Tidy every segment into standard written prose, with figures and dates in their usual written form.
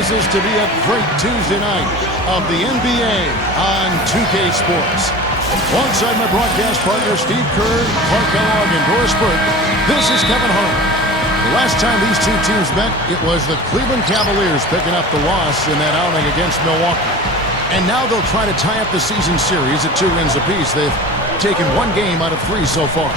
promises to be a great Tuesday night of the NBA on 2K Sports. Alongside my broadcast partner Steve Kerr, Clark Kellogg, and Doris Burke, this is Kevin Harlan. The last time these two teams met, it was the Cleveland Cavaliers picking up the loss in that outing against Milwaukee. And now they'll try to tie up the season series at 2 wins apiece. They've taken 1 game out of 3 so far.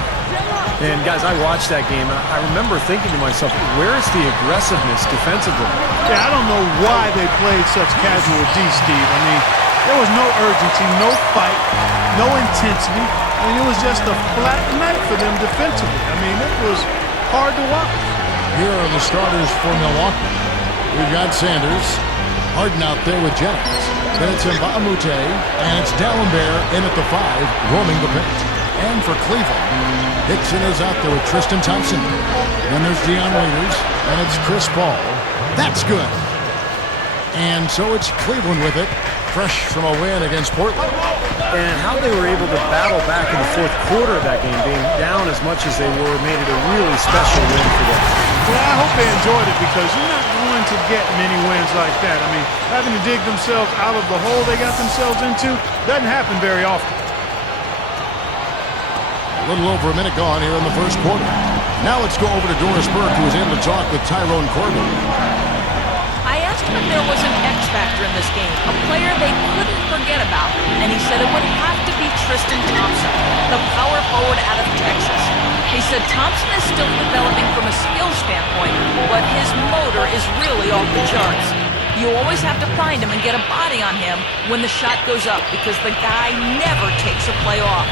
And guys, I watched that game, and I remember thinking to myself, where's the aggressiveness defensively? Yeah, I don't know why they played such casual D, Steve. I mean, there was no urgency, no fight, no intensity. I mean, it was just a flat night for them defensively. I mean, it was hard to watch. Here are the starters for Milwaukee. We've got Sanders, Harden out there with Jennings. Then it's Nba2K, and it's D'Alembert in at the 5, roaming the paint. And for Cleveland, Hickson is out there with Tristan Thompson. Then there's Dion Waiters, and it's Chris Paul. That's good. And so it's Cleveland with it, fresh from a win against Portland. And how they were able to battle back in the 4th quarter of that game, being down as much as they were, made it a really special win for them. Well, I hope they enjoyed it because you're not going to get many wins like that. I mean, having to dig themselves out of the hole they got themselves into doesn't happen very often. A little over a minute gone here in the 1st quarter. Now let's go over to Doris Burke, who was able to talk with Tyrone Corbin. I asked him if there was an X factor in this game, a player they couldn't forget about, and he said it would have to be Tristan Thompson, the power forward out of Texas. He said Thompson is still developing from a skill standpoint, but his motor is really off the charts. You always have to find him and get a body on him when the shot goes up because the guy never takes a play off.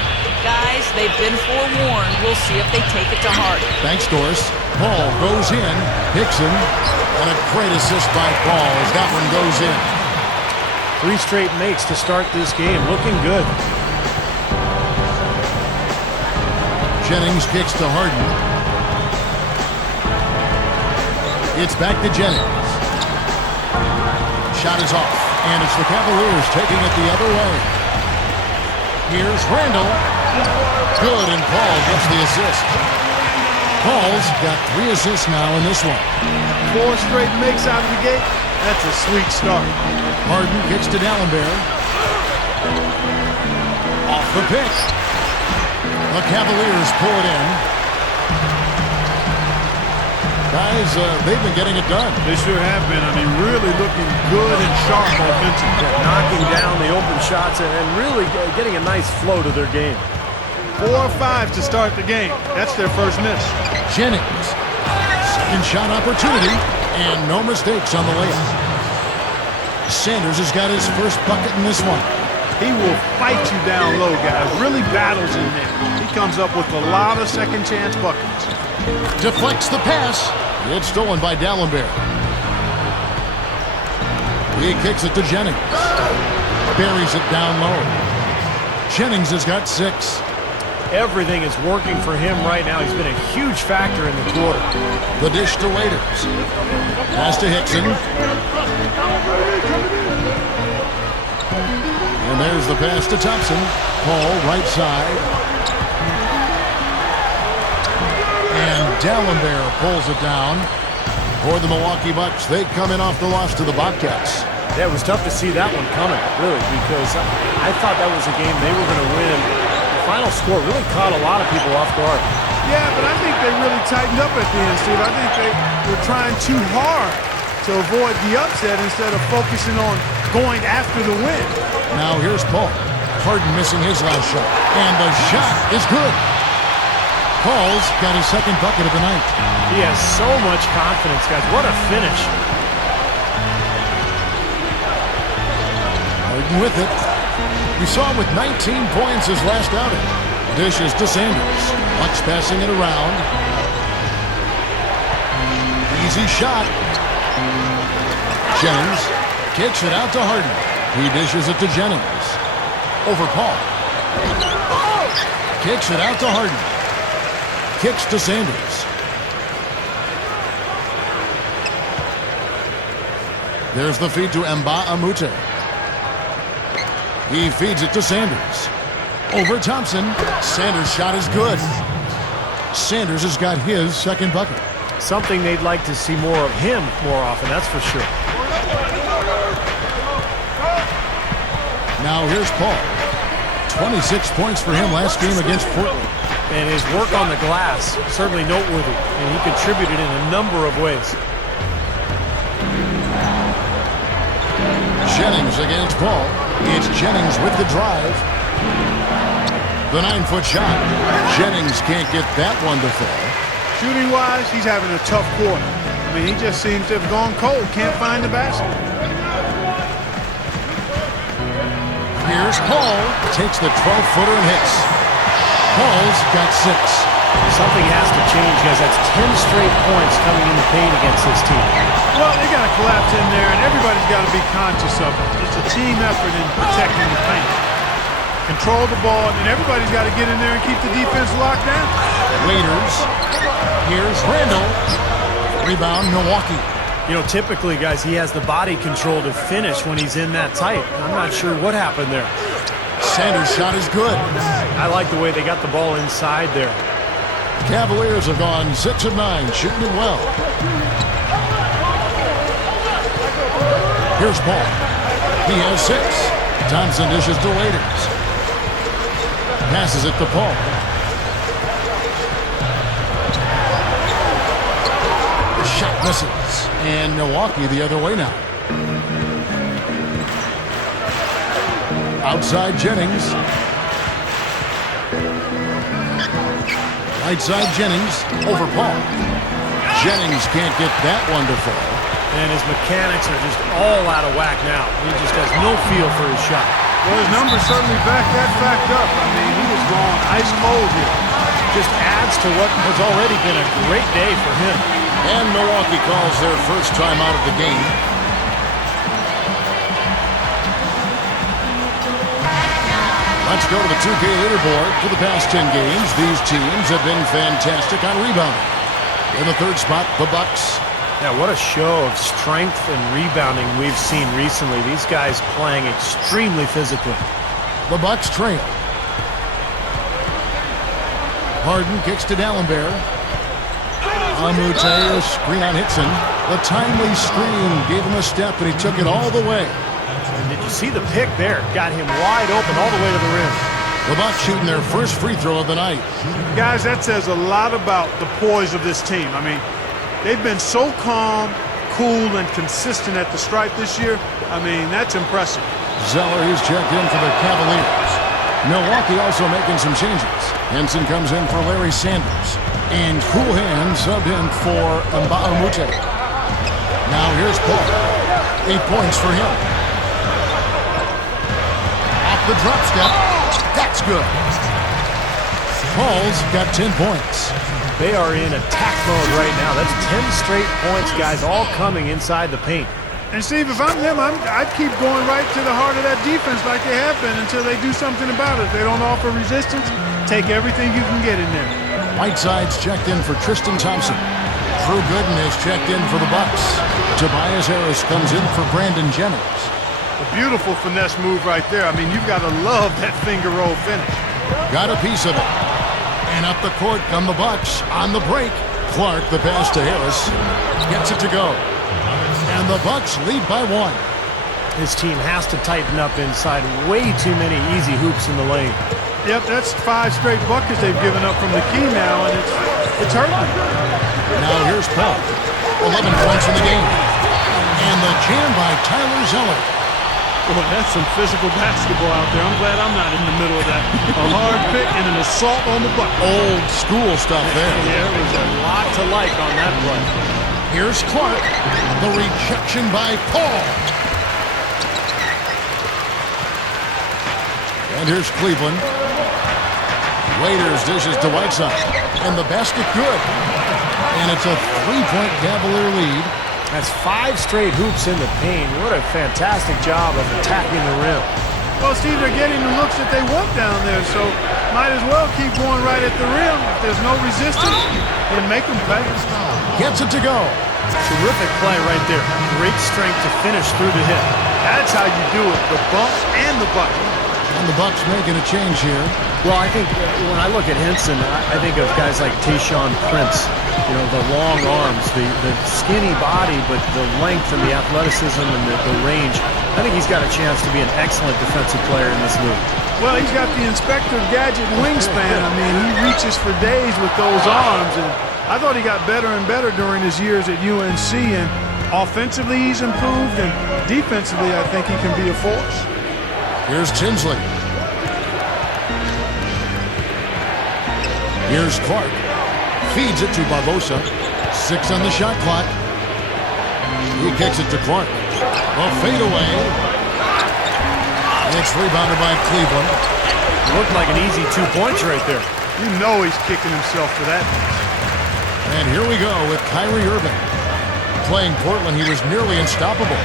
Guys, they've been forewarned. We'll see if they take it to heart. Thanks, Doris. Paul goes in. Hickson. And a great assist by Paul as that one goes in. 3 straight makes to start this game. Looking good. Jennings kicks to Harden. It's back to Jennings. Shot is off. And it's the Cavaliers taking it the other way. Here's Randall. Good, and Paul gets the assist. Paul's got 3 assists now in this one. 4 straight makes out of the gate. That's a sweet start. Harden kicks to D'Alembert. Off the pick. The Cavaliers pull it in. Guys, they've been getting it done. They sure have been. I mean, really looking good and sharp offensively. Knocking down the open shots and really getting a nice flow to their game. 4 or 5 to start the game. That's their first miss. Jennings. Second shot opportunity. And no mistakes on the layup. Sanders has got his first bucket in this one. He will fight you down low, guys. Really battles in there. He comes up with a lot of second chance buckets. Deflects the pass. It's stolen by D'Alembert. He kicks it to Jennings. Buries it down low. Jennings has got 6. Everything is working for him right now. He's been a huge factor in the quarter. The dish to Waiters. Pass to Hickson. And there's the pass to Thompson. Paul, right side. And D'Alembert pulls it down for the Milwaukee Bucks. They come in off the loss to the Bobcats. Yeah, it was tough to see that one coming, really, because I thought that was a game they were going to win. The final score really caught a lot of people off guard. Yeah, but I think they really tightened up at the end, Steve. I think they were trying too hard to avoid the upset instead of focusing on going after the win. Now here's Paul. Harden missing his last shot. And the shot is good. Paul's got his second bucket of the night. He has so much confidence, guys. What a finish. Harden with it. We saw him with 19 points his last outing. Dishes to Sanders. Bucks passing it around. Easy shot. Jennings kicks it out to Harden. He dishes it to Jennings. Over Paul. Kicks it out to Harden. Kicks to Sanders. There's the feed to Nba2K. He feeds it to Sanders. Over Thompson. Sanders' shot is good. Sanders has got his second bucket. Something they'd like to see more of him more often, that's for sure. Now here's Paul. 26 points for him last game against Portland. And his work on the glass, certainly noteworthy. And he contributed in a number of ways. Jennings against Paul. It's Jennings with the drive. The 9-foot shot. Jennings can't get that one to fall. Shooting-wise, he's having a tough quarter. I mean, he just seems to have gone cold. Can't find the basket. Here's Paul. Takes the 12-footer and hits. Paul's got 6. Something has to change, guys. That's 10 straight points coming in the paint against this team. Well, they got to collapse in there, and everybody's got to be conscious of it. It's a team effort in protecting the paint. Control the ball, and everybody's got to get in there and keep the defense locked down. Waiters. Here's Randall. Rebound, Milwaukee. You know, typically, guys, he has the body control to finish when he's in that tight. I'm not sure what happened there. Sanders' shot is good. I like the way they got the ball inside there. Cavaliers have gone 6 of 9, shooting it well. Here's Paul. He has 6. Thompson dishes to Waiters. Passes it to Paul. The shot misses. And Milwaukee the other way now. Outside Jennings. Right side Jennings over Paul. Jennings can't get that one to fall. And his mechanics are just all out of whack now. He just has no feel for his shot. Well, his numbers certainly back that fact up. I mean, he was going ice cold here. Just adds to what has already been a great day for him. And Milwaukee calls their first time out of the game. Let's go to the 2K leaderboard. For the past 10 games, these teams have been fantastic on rebounding. In the third spot, the Bucks. Yeah, what a show of strength and rebounding we've seen recently. These guys playing extremely physically. The Bucks trail. Harden kicks to D'Alembert. Amute, a screen on Hickson. The timely screen gave him a step, and he took it all the way. And did you see the pick there? Got him wide open all the way to the rim. The Bucks shooting their first free throw of the night. Guys, that says a lot about the poise of this team. I mean, they've been so calm, cool, and consistent at the stripe this year. I mean, that's impressive. Zeller is checked in for the Cavaliers. Milwaukee also making some changes. Henson comes in for Larry Sanders. And Houlihan subbed in for Amute. Now here's Paul. 8 points for him. Off the drop step. That's good. Paul's got 10 points. They are in attack mode right now. That's 10 straight points, guys, all coming inside the paint. And Steve, if I'm them, I'd keep going right to the heart of that defense like they have been until they do something about it. If they don't offer resistance, take everything you can get in there. Whiteside's checked in for Tristan Thompson. Drew Gooden is checked in for the Bucks. Tobias Harris comes in for Brandon Jennings. A beautiful finesse move right there. I mean, you've got to love that finger roll finish. Got a piece of it. And up the court come the Bucks on the break. Clark, the pass to Harris, gets it to go. And the Bucks lead by 1. His team has to tighten up inside. Way too many easy hoops in the lane. Yep, that's 5 straight buckets they've given up from the key now, and it's hurting them. Now here's Paul. 11 points in the game. And the jam by Tyler Zeller. Boy, that's some physical basketball out there. I'm glad I'm not in the middle of that. A hard pick and an assault on the bucket. Old school stuff there. Yeah, there was a lot to like on that play. Here's Clark. The rejection by Paul. And here's Cleveland. Waiters dishes to Whiteside. And the basket good. And it's a 3-point Cavalier lead. That's 5 straight hoops in the paint. What a fantastic job of attacking the rim. Well, Steve, they're getting the looks that they want down there, so might as well keep going right at the rim. If there's no resistance, then make them pay. Gets it to go. Terrific play right there. Great strength to finish through the hit. That's how you do it, the bump and the bucket. And the Bucks making a change here. Well, I think when I look at Henson, I think of guys like Tayshaun Prince. You know, the long arms, the skinny body, but the length and the athleticism and the range. I think he's got a chance to be an excellent defensive player in this league. Well, he's got the Inspector Gadget wingspan. I mean, he reaches for days with those arms. And I thought he got better and better during his years at UNC. And offensively, he's improved. And defensively, I think he can be a force. Here's Tinsley. Here's Clark. Feeds it to Barbosa. 6 on the shot clock. He kicks it to Clark. A fadeaway. It's rebounded by Cleveland. Looked like an easy 2 points right there. You know he's kicking himself for that. And here we go with Kyrie Irving. Playing Portland, he was nearly unstoppable.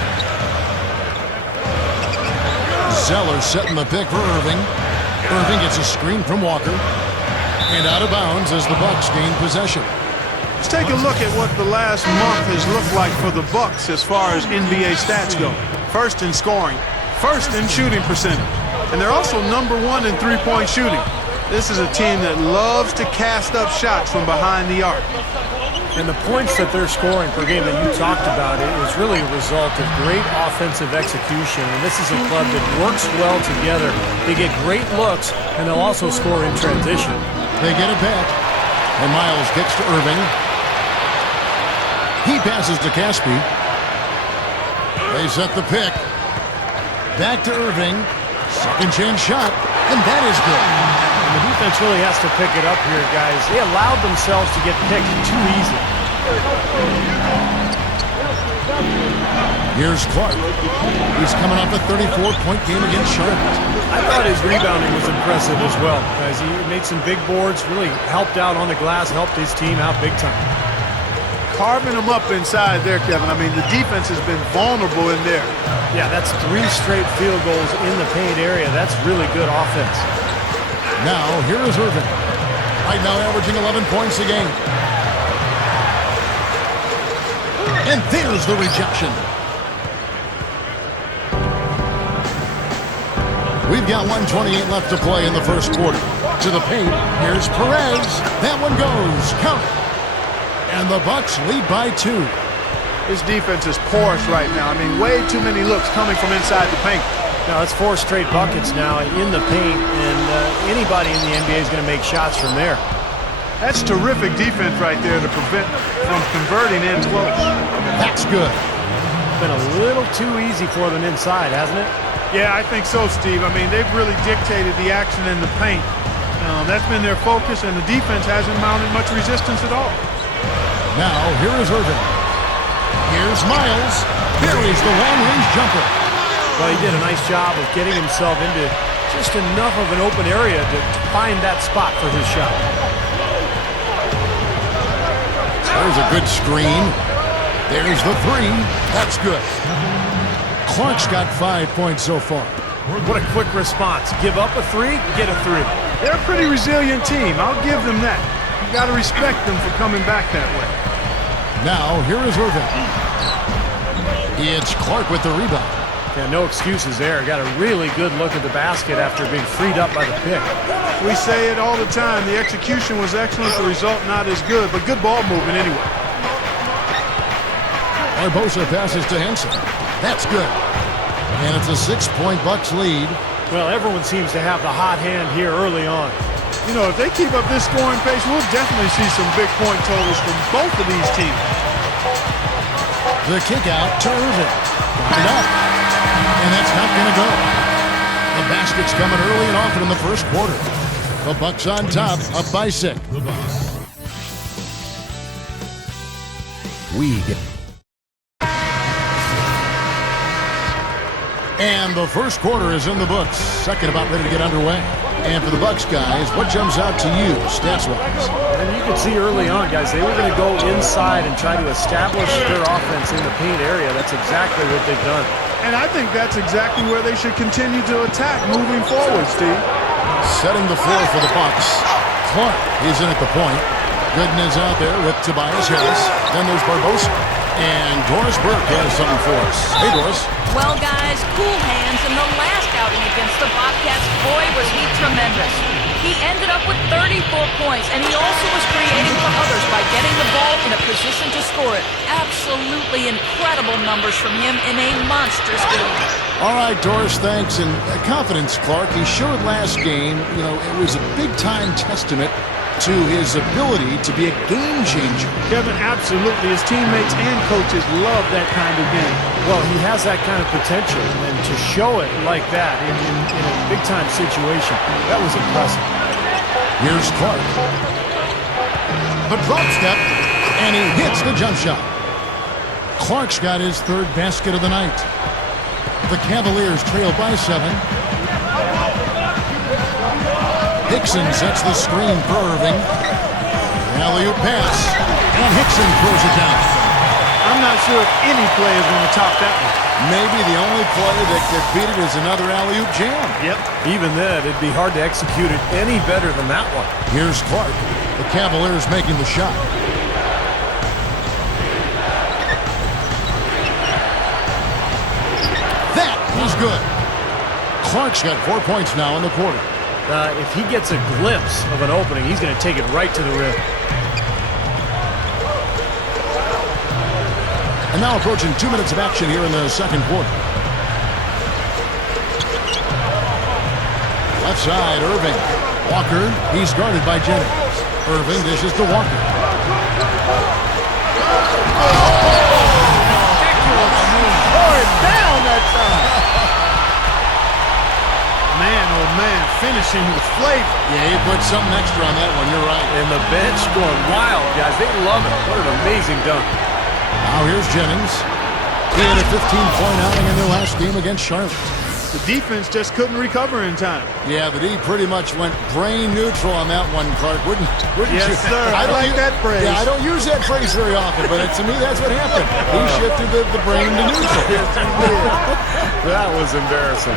Zeller setting the pick for Irving. Irving gets a screen from Walker. And out of bounds as the Bucks gain possession. Let's take a look at what the last month has looked like for the Bucks as far as NBA stats go. First in scoring, first in shooting percentage, and they're also #1 in three-point shooting. This is a team that loves to cast up shots from behind the arc. And the points that they're scoring per game that you talked about is really a result of great offensive execution. And this is a club that works well together. They get great looks, and they'll also score in transition. They get it back. And Miles kicks to Irving. He passes to Caspi. They set the pick. Back to Irving. Second chance shot. And that is good. And the defense really has to pick it up here, guys. They allowed themselves to get picked too easy. Here's Clark. He's coming off a 34-point game against Charlotte. I thought his rebounding was impressive as well, guys. He made some big boards, really helped out on the glass, helped his team out big time. Carving them up inside there, Kevin. I mean, the defense has been vulnerable in there. Yeah, that's 3 straight field goals in the paint area. That's really good offense. Now, here is Irving. Right now averaging 11 points a game. And there's the rejection. We've got 1:28 left to play in the first quarter. To the paint, here's Perez. That one goes. Count it. And the Bucks lead by 2. His defense is porous right now. I mean, way too many looks coming from inside the paint. Now, it's 4 straight buckets now in the paint, and anybody in the NBA is going to make shots from there. That's terrific defense right there to prevent from converting in close. That's good. Been a little too easy for them inside, hasn't it? Yeah, I think so, Steve. I mean, they've really dictated the action in the paint. That's been their focus, and the defense hasn't mounted much resistance at all. Now, here is Irving. Here's Miles. Here is the long-range jumper. Well, he did a nice job of getting himself into just enough of an open area to find that spot for his shot. There's a good screen. There's the 3. That's good. Clark's got 5 points so far. What a quick response. Give up a 3, get a 3. They're a pretty resilient team. I'll give them that. You got to respect them for coming back that way. Now, here is Irving. It's Clark with the rebound. Yeah, no excuses there. Got a really good look at the basket after being freed up by the pick. We say it all the time. The execution was excellent. The result not as good, but good ball movement anyway. Barbosa passes to Henson. That's good. And it's a 6-point Bucks lead. Well, everyone seems to have the hot hand here early on. You know, if they keep up this scoring pace, we'll definitely see some big point totals from both of these teams. The kick out to Irving. Got it up. And that's not going to go. The basket's coming early and often in the first quarter. The Bucks on top, up by 6. And the first quarter is in the books. Second about ready to get underway. And for the Bucks guys, what jumps out to you stats-wise? And you could see early on, guys, they were going to go inside and try to establish their offense in the paint area. That's exactly what they've done. And I think that's exactly where they should continue to attack moving forward, Steve. Setting the floor for the Bucks. Clark is in at the point. Gooden is out there with Tobias Harris. Then there's Barbosa. And Doris Burke has something for us. Hey, Doris. Well, guys, cool hands in the last outing against the Bobcats. Boy, was he tremendous. He ended up with 34 points, and he also was creating for others by getting the ball in a position to score it. Absolutely incredible numbers from him in a monstrous game. All right, Doris, thanks. And confidence, Clark. He showed last game, it was a big-time testament to his ability to be a game changer. Kevin, absolutely. His teammates and coaches love that kind of game. Well, he has that kind of potential, and to show it like that in a big-time situation, that was impressive. Here's Clark. The drop step, and he hits the jump shot. Clark's got his third basket of the night. The Cavaliers trail by 7. Hickson sets the screen for Irving. Alley-oop pass, and Hickson throws it down. I'm not sure if any play is going to top that one. Maybe the only play that could beat it is another alley-oop jam. Yep. Even then, it'd be hard to execute it any better than that one. Here's Clark. The Cavaliers making the shot. That was good. Clark's got 4 points now in the quarter. If he gets a glimpse of an opening, he's going to take it right to the rim. And now approaching 2 minutes of action here in the second quarter. Left side, Irving. Walker, he's guarded by Jennings. Irving dishes to Walker. Tore it down that time. Man, oh man, finishing with flavor. Yeah, he put something extra on that one, you're right. And the bench going wild, guys. They love it. What an amazing dunk. Now here's Jennings. He had a 15-point outing in their last game against Charlotte. The defense just couldn't recover in time. Yeah, the D pretty much went brain neutral on that one, Clark. Wouldn't Yes, you? sir. I like that phrase. Yeah, I don't use that phrase very often, but to me, that's what happened. He shifted the brain to neutral. That was embarrassing.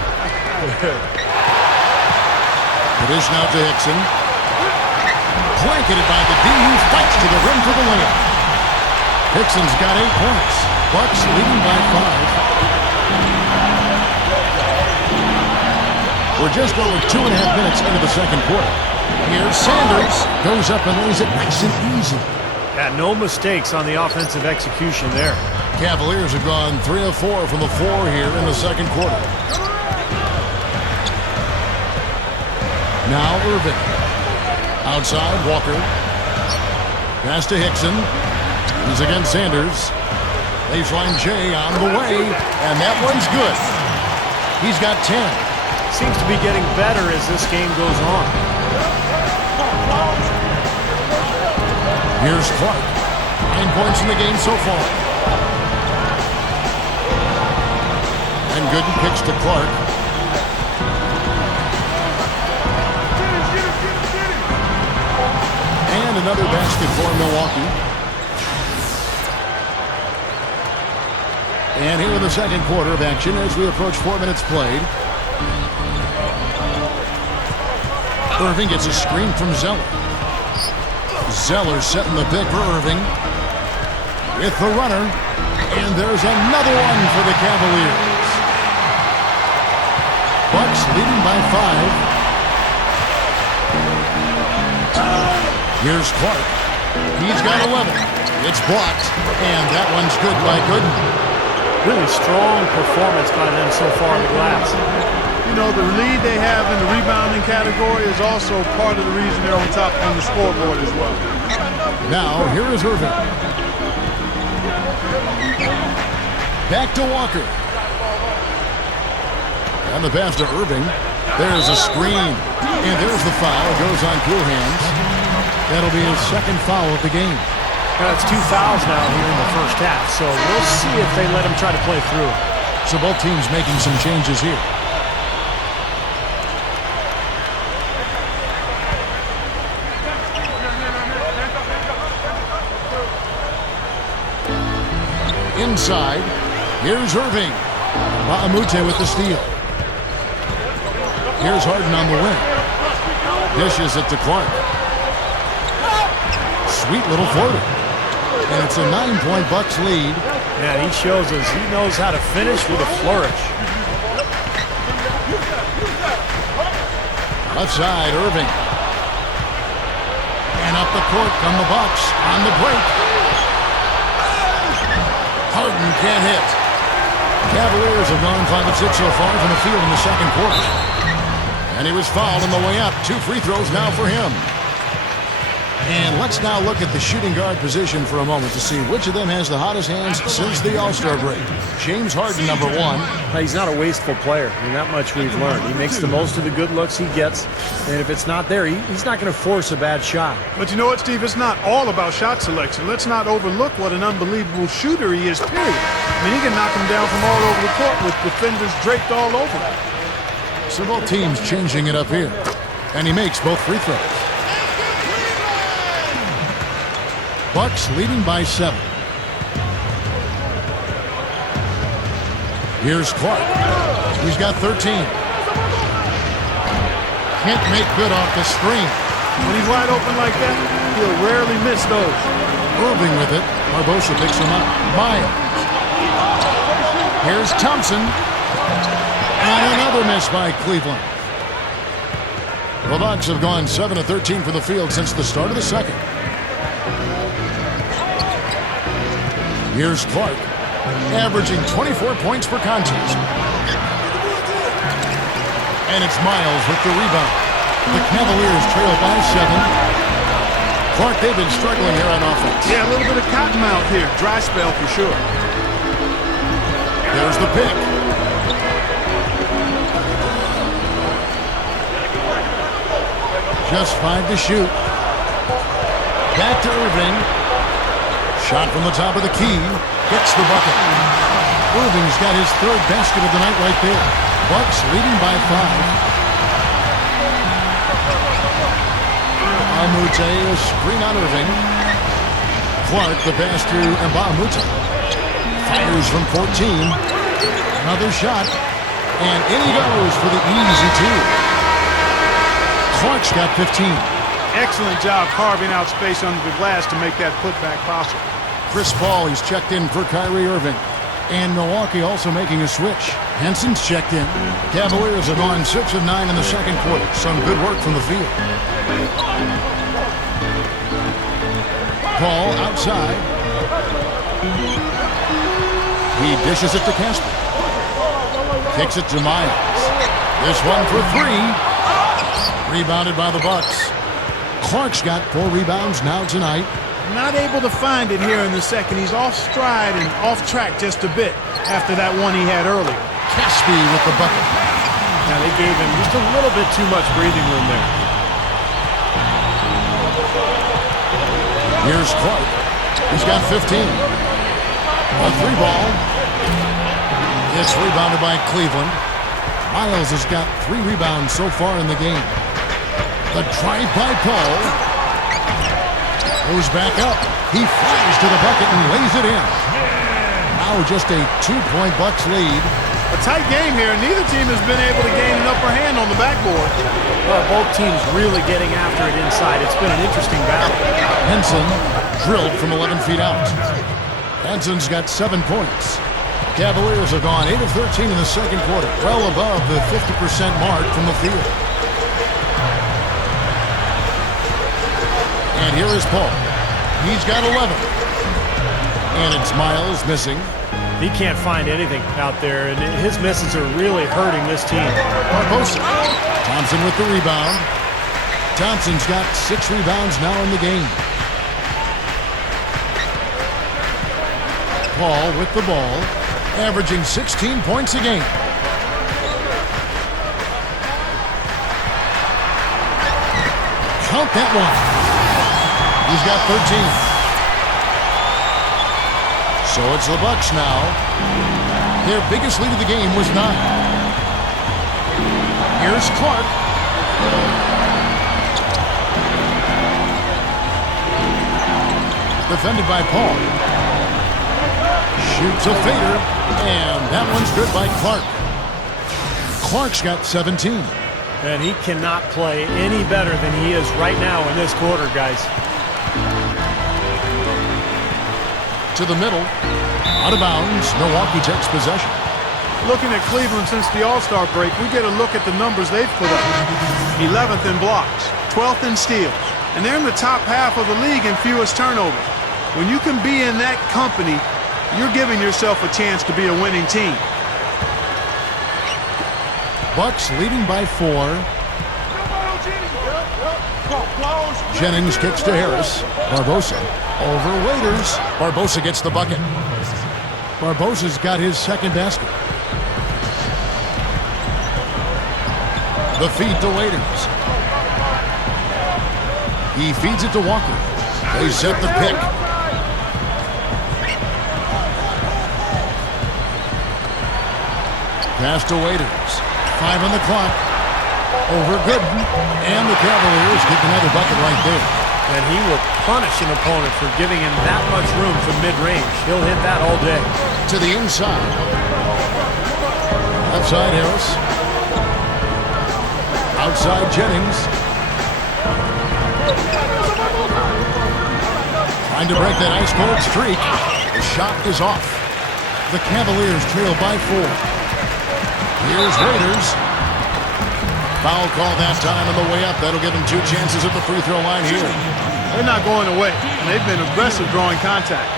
It is now to Hickson. Blanketed by the D, who fights to the rim for the layup. Hickson's got 8 points. Bucks leading by 5. We're just over 2.5 minutes into the second quarter. Here's Sanders. Goes up and lays it nice and easy. Yeah, no mistakes on the offensive execution there. Cavaliers have gone 3 of 4 from the floor here in the second quarter. Now Irving. Outside, Walker. Pass to Hickson. He's against Sanders. Baseline J on the way, and that one's good. He's got 10. Seems to be getting better as this game goes on. Here's Clark. 9 points in the game so far. And Gooden kicks to Clark. And another basket for Milwaukee. And here in the second quarter of action as we approach 4 minutes played. Irving gets a screen from Zeller. Zeller setting the pick for Irving. With the runner. And there's another one for the Cavaliers. Bucks leading by 5. Here's Clark. He's got 11. It's blocked. And that one's good by Gooden. Really strong performance by them so far in the glass. You know, the lead they have in the rebounding category is also part of the reason they're on top on the scoreboard as well. Now, here is Irving. Back to Walker. And the pass to Irving. There's a screen. And there's the foul. It goes on cool hands. That'll be his second foul of the game. That's 2 fouls now here in the first half, so we'll see if they let him try to play through. So both teams making some changes here. Inside, here's Irving. Ba'amute with the steal. Here's Harden on the wing. Dishes it to Clark. Sweet little floater. And it's a 9-point Bucks lead Man, he shows us he knows how to finish with a flourish. Left side, Irving. And up the court come the Bucks on the break. Harden can't hit. Cavaliers have gone 5 of 6 so far from the field in the second quarter. And he was fouled on the way up. 2 free throws now for him. And let's now look at the shooting guard position for a moment to see which of them has the hottest hands since the All-Star break. James Harden, number 1. He's not a wasteful player. I mean, that much we've learned. He makes the most of the good looks he gets, and if it's not there, he's not going to force a bad shot. But you know what, Steve? It's not all about shot selection. Let's not overlook what an unbelievable shooter he is, period. I mean, he can knock him down from all over the court with defenders draped all over him. So both teams changing it up here. And he makes both free throws. Bucks leading by 7. Here's Clark. He's got 13. Can't make good off the screen. When he's wide open like that, he'll rarely miss those. Irving with it. Barbosa picks him up. Miles. Here's Thompson. And another miss by Cleveland. The Bucks have gone 7 of 13 from the field since the start of the second. Here's Clark, averaging 24 points per contest. And it's Miles with the rebound. The Cavaliers trail by 7. Clark, they've been struggling here on offense. Yeah, a little bit of cottonmouth here. Dry spell for sure. There's the pick. Just 5 to shoot. Back to Irving. Shot from the top of the key. Hits the bucket. Irving's got his 3rd basket of the night right there. Bucks leading by 5. Amute, a screen on Irving. Clark, the pass to Amute. Fires from 14. Another shot. And in he goes for the easy 2. Clark's got 15. Excellent job carving out space under the glass to make that putback possible. Chris Paul, he's checked in for Kyrie Irving. And Milwaukee also making a switch. Henson's checked in. Cavaliers have gone 6 of 9 in the second quarter. Some good work from the field. Paul outside. He dishes it to Casper. Kicks it to Miles. This one for 3. Rebounded by the Bucks. Clark's got 4 rebounds now tonight. Not able to find it here in the second. He's off stride and off track just a bit after that one he had earlier. Caspi with the bucket. Now they gave him just a little bit too much breathing room there. Here's Clark. He's got 15. A 3 ball. It's rebounded by Cleveland. Miles has got 3 rebounds so far in the game. The drive by Paul. Goes back up. He flies to the bucket and lays it in. Now just a 2-point Bucks lead. A tight game here. Neither team has been able to gain an upper hand on the backboard. Well, both teams really getting after it inside. It's been an interesting battle. Henson drilled from 11 feet out. Henson's got 7 points. Cavaliers have gone 8 of 13 in the second quarter, well above the 50% mark from the field. And here is Paul. He's got 11. And it's Miles missing. He can't find anything out there, and his misses are really hurting this team. Barbosa. Thompson with the rebound. Thompson's got 6 rebounds now in the game. Paul with the ball, averaging 16 points a game. Count that one. He's got 13. So it's the Bucks now. Their biggest lead of the game was 9. Here's Clark. Defended by Paul. Shoots a fader, and that one's good by Clark. Clark's got 17. And he cannot play any better than he is right now in this quarter, guys. To the middle. Out of bounds. Milwaukee takes possession. Looking at Cleveland since the All-Star break, we get a look at the numbers they've put up. 11th in blocks, 12th in steals, and they're in the top half of the league in fewest turnovers. When you can be in that company, you're giving yourself a chance to be a winning team. Bucks leading by 4. Jennings kicks to Harris. Barbosa over Waiters. Barbosa gets the bucket. Barbosa's got his second basket. The feed to Waiters. He feeds it to Walker. They set the pick. Pass to Waiters. 5 on the clock. Over Gooden. And the Cavaliers get another bucket right there. And he will punish an opponent for giving him that much room from mid-range. He'll hit that all day. To the inside. Left side Harris. Outside Jennings. Trying to break that ice-cold streak. The shot is off. The Cavaliers trail by 4. Here's Waiters. Foul call that time on the way up. That'll give him 2 chances at the free throw line here. They're not going away, and they've been aggressive drawing contact.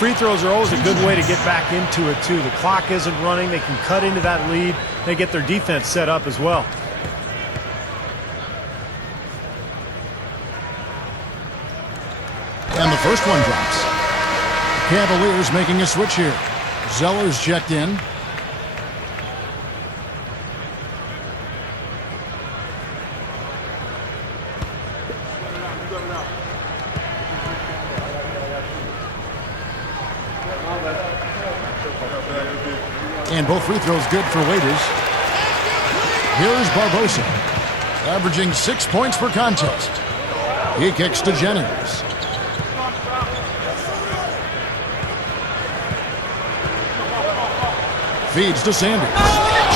Free throws are always a good way to get back into it, too. The clock isn't running. They can cut into that lead. They get their defense set up as well. And the first one drops. Cavaliers making a switch here. Zeller's checked in. And both free throws good for Waiters. Here's Barbosa, averaging 6 points per contest. He kicks to Jennings. Feeds to Sanders.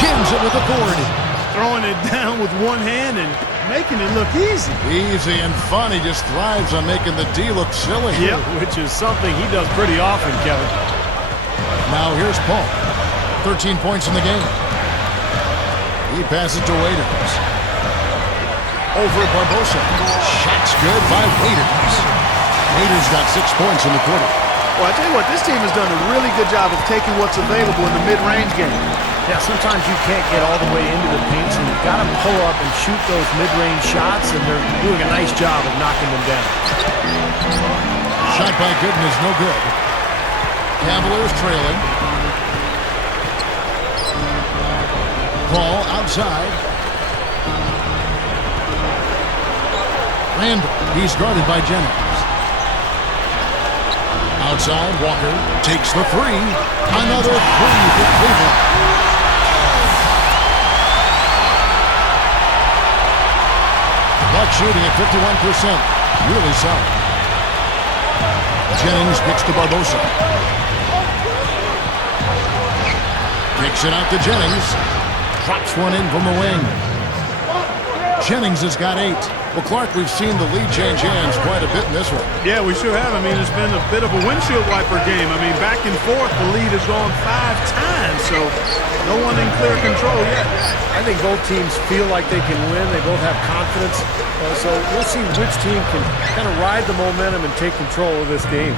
Jams it with authority. Throwing it down with one hand and making it look easy. Easy and fun. He just thrives on making the D look silly. Yep, which is something he does pretty often, Kevin. Now here's Paul. 13 points in the game. He passes to Waiters. Over Barbosa. Shot's good by Waiters. Waiters got 6 points in the quarter. Well, I tell you what, this team has done a really good job of taking what's available in the mid-range game. Yeah, sometimes you can't get all the way into the paint, so you've got to pull up and shoot those mid-range shots, and they're doing a nice job of knocking them down. Shot by Gooden is no good. Cavaliers trailing. Ball outside. Randall, he's guarded by Jennings. Outside, Walker takes the 3. Another 3 for Cleveland. Buck shooting at 51%. Really solid. Jennings kicks to Barbosa. Kicks it out to Jennings. Drops one in from the wing. Jennings has got 8. Well, Clark, we've seen the lead change hands quite a bit in this one. Yeah, we sure have. I mean, it's been a bit of a windshield wiper game. I mean, back and forth, the lead has gone 5 times, so no one in clear control yet. I think both teams feel like they can win. They both have confidence. So we'll see which team can kind of ride the momentum and take control of this game.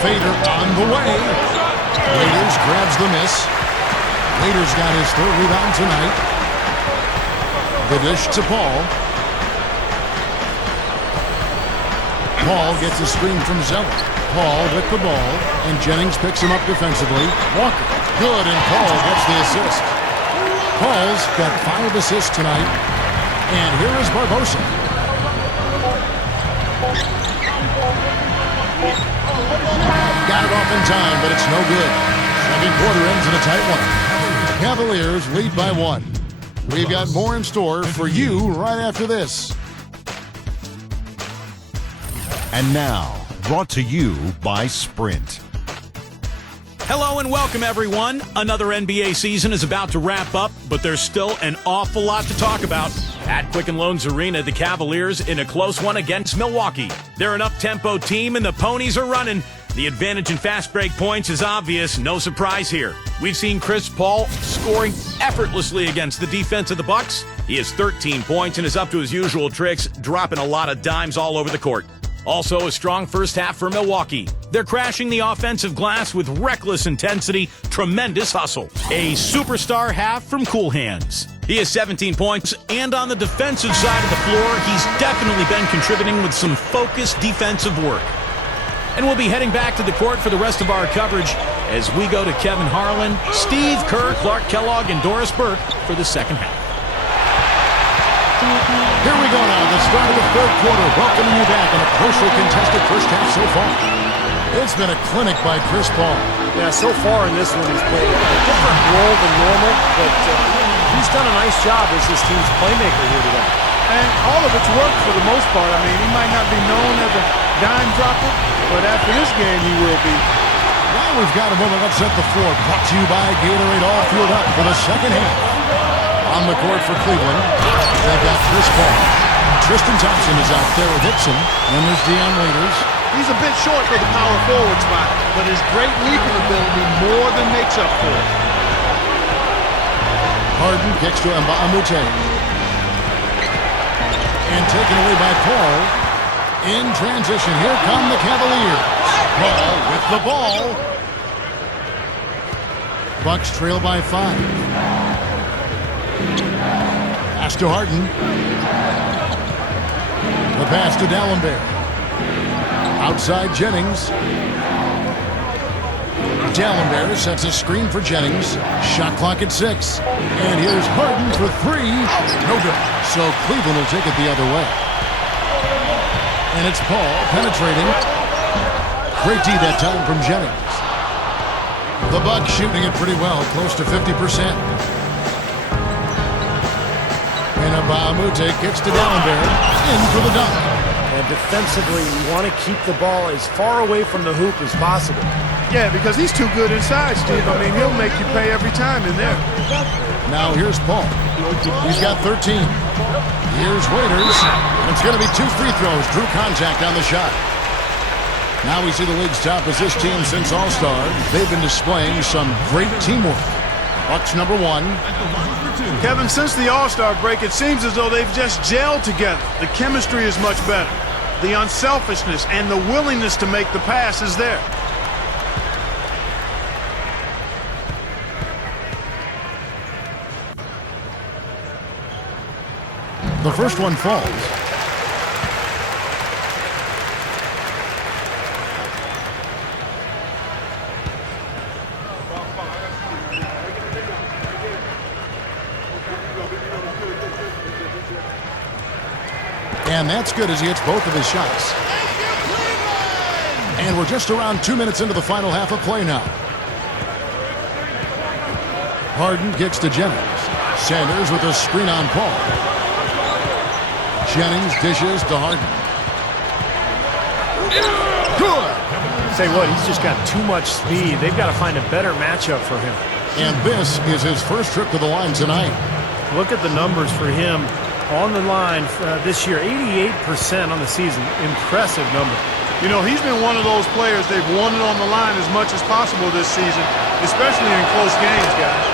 Fader on the way. Waiters grabs the miss. Waiters got his 3rd rebound tonight. The dish to Paul. Paul gets a screen from Zeller. Paul with the ball, and Jennings picks him up defensively. Walker, good, and Paul gets the assist. Paul's got 5 assists tonight. And here is Barbosa. Got it off in time, but it's no good. Second quarter ends in a tight one. Cavaliers lead by 1. We've got more in store for you right after this. And now, brought to you by Sprint. Hello and welcome, everyone. Another NBA season is about to wrap up, but there's still an awful lot to talk about. At Quicken Loans Arena, the Cavaliers in a close one against Milwaukee. They're an up-tempo team, and the Ponies are running. The advantage in fast break points is obvious. No surprise here. We've seen Chris Paul scoring effortlessly against the defense of the Bucks. He has 13 points and is up to his usual tricks, dropping a lot of dimes all over the court. Also, a strong first half for Milwaukee. They're crashing the offensive glass with reckless intensity, tremendous hustle. A superstar half from Cool Hands. He has 17 points, and on the defensive side of the floor, he's definitely been contributing with some focused defensive work. And we'll be heading back to the court for the rest of our coverage as we go to Kevin Harlan, Steve Kerr, Clark Kellogg, and Doris Burke for the second half. Here we go now, the start of the third quarter, welcoming you back in a closely contested first half so far. It's been a clinic by Chris Paul. Yeah, so far in this one, he's played a different role than normal, but he's done a nice job as this team's playmaker here today. And all of it's worked for the most part. I mean, he might not be known as a dime dropper, but after this game, he will be. Now we've got a moment. Let's set the floor. Brought to you by Gatorade, all fueled up for the second half. On the court for Cleveland, they've got Chris Paul. Tristan Thompson is out there with Hickson. And there's Deion Waiters. He's a bit short for the power forward spot, but his great leaping ability more than makes up for it. Harden kicks to Nba2K13. And taken away by Paul. In transition, here come the Cavaliers. Paul with the ball. Bucks trail by 5. Pass to Harden. The pass to D'Alembert. Outside Jennings. D'Alembert sets a screen for Jennings. Shot clock at 6. And here's Harden for 3. No good. So Cleveland will take it the other way. And it's Paul penetrating. Great D that time from Jennings. The Bucks shooting it pretty well, close to 50%. And Nba2K13 gets to D'Alembert. In for the dunk. And defensively, you want to keep the ball as far away from the hoop as possible. Yeah, because he's too good inside, Steve. I mean, he'll make you pay every time in there. Now here's Paul. He's got 13. Here's Waiters. And it's going to be 2 free throws. Drew contact on the shot. Now we see the league's top assist team since All-Star. They've been displaying some great teamwork. Bucks number 1. Kevin, since the All-Star break, it seems as though they've just gelled together. The chemistry is much better. The unselfishness and the willingness to make the pass is there. The first one falls. And that's good as he hits both of his shots. And we're just around 2 minutes into the final half of play now. Harden kicks to Jennings. Sanders with a screen on Paul. Jennings dishes to Harden. Good! Say what, he's just got too much speed. They've got to find a better matchup for him. And this is his first trip to the line tonight. Look at the numbers for him on the line this year. 88% on the season. Impressive number. You know, he's been one of those players they've wanted on the line as much as possible this season, especially in close games, guys.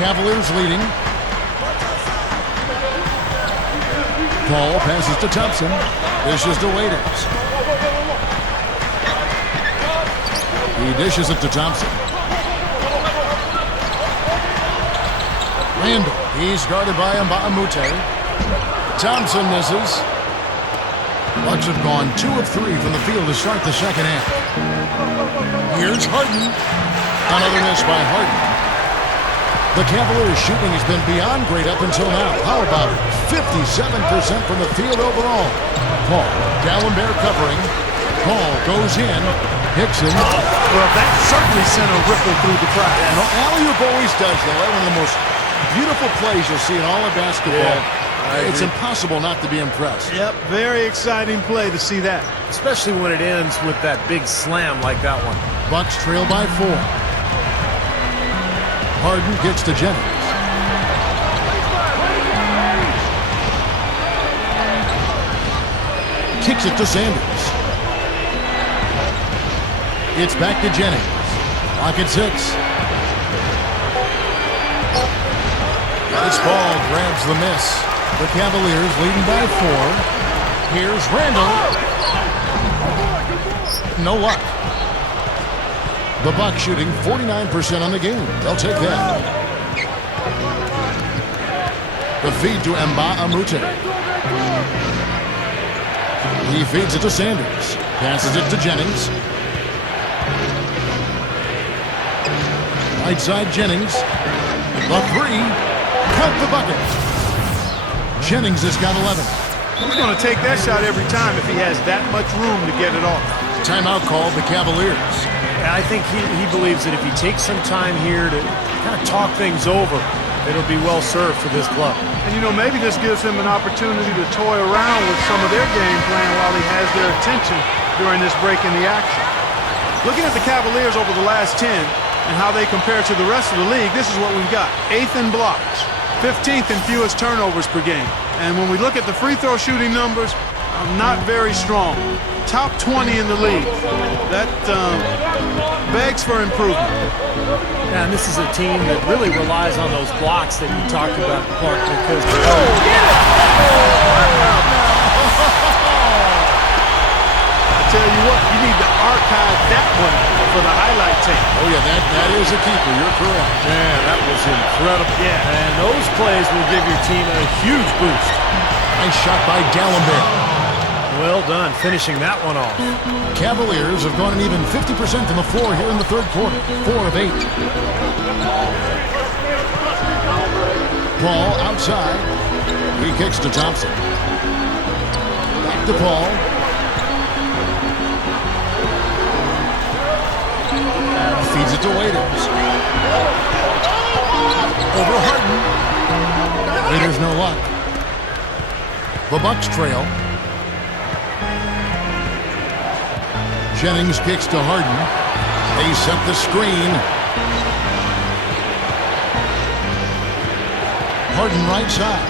Cavaliers leading. Paul passes to Thompson. Dishes to Waiters. He dishes it to Thompson. Randall. He's guarded by Nba2K13. Thompson misses. Bucks have gone 2 of 3 from the field to start the second half. Here's Harden. Another miss by Harden. The Cavaliers' shooting has been beyond great up until now. How about 57% from the field overall? Paul, D'Alembert covering. Paul goes in. Hickson. Well, that certainly sent a ripple through the crowd. No, alley-oop always does that. One of the most beautiful plays you'll see in all of basketball. Yeah, it's impossible not to be impressed. Yep, very exciting play to see that. Especially when it ends with that big slam like that one. Bucks trail by 4. Harden gets to Jennings. Kicks it to Sanders. It's back to Jennings. Clock at 6. This ball grabs the miss. The Cavaliers leading by 4. Here's Randall. No luck. The Bucks shooting 49% on the game. They'll take that. The feed to Nba2K13. He feeds it to Sanders. Passes it to Jennings. Right side Jennings. The 3. Cut the bucket. Jennings has got 11. He's going to take that shot every time if he has that much room to get it off. Timeout called the Cavaliers. I think he believes that if he takes some time here to kind of talk things over, it'll be well served for this club. And, you know, maybe this gives him an opportunity to toy around with some of their game plan while he has their attention during this break in the action. Looking at the Cavaliers over the last 10 and how they compare to the rest of the league, this is what we've got. 8th in blocks, 15th in fewest turnovers per game. And when we look at the free throw shooting numbers, not very strong. Top 20 in the league. That begs for improvement. Yeah, and this is a team that really relies on those blocks that you talked about, Clark, because... I tell you what, you need to archive that one for the highlight tape. Oh, yeah, that is a keeper. You're correct. Man, that was incredible. Yeah, and those plays will give your team a huge boost. Nice shot by Gallimore. Well done, finishing that one off. Cavaliers have gone an even 50% from the floor here in the third quarter. 4 of 8. Paul outside. He kicks to Thompson. Back to Paul. Feeds it to Waiters. Over Harden. Waiters no luck. The Bucks trail. Jennings kicks to Harden. They set the screen. Harden right side.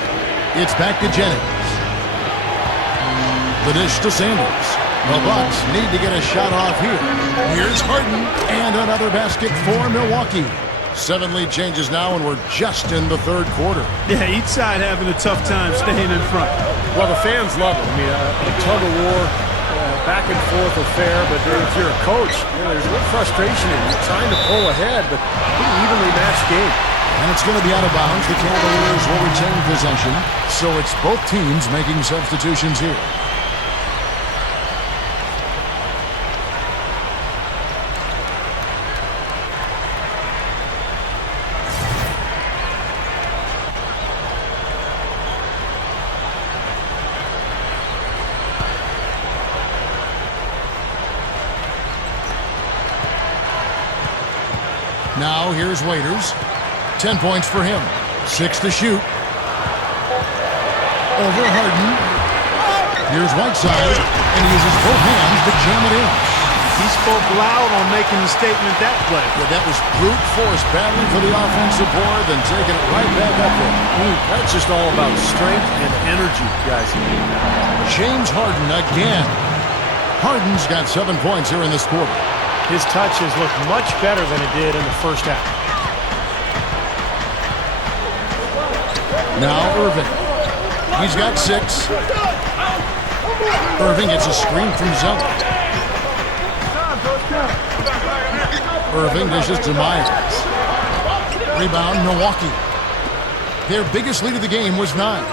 It's back to Jennings. The dish to Sanders. The Bucks need to get a shot off here. Here's Harden. And another basket for Milwaukee. 7 lead changes now, and we're just in the third quarter. Yeah, each side having a tough time staying in front. Well, the fans love it. I mean, a tug of war, back and forth affair, but if you're a coach, there's a little frustration in you trying to pull ahead, but pretty evenly matched game. And it's going to be out of bounds. The Cavaliers will retain possession, so it's both teams making substitutions here. Now here's Waiters. 10 points for him. 6 to shoot. Over Harden. Here's Whiteside, and he uses both hands to jam it in. He spoke loud on making the statement that play. Yeah, that was brute force, battling for the offensive board, then taking it right back up there. That's just all about strength and energy, guys. James Harden again. Harden's got 7 points here in this quarter. His touch has looked much better than it did in the first half. Now Irving. He's got 6. Irving gets a screen from Zeller. Irving dishes to Myers. Rebound, Milwaukee. Their biggest lead of the game was 9.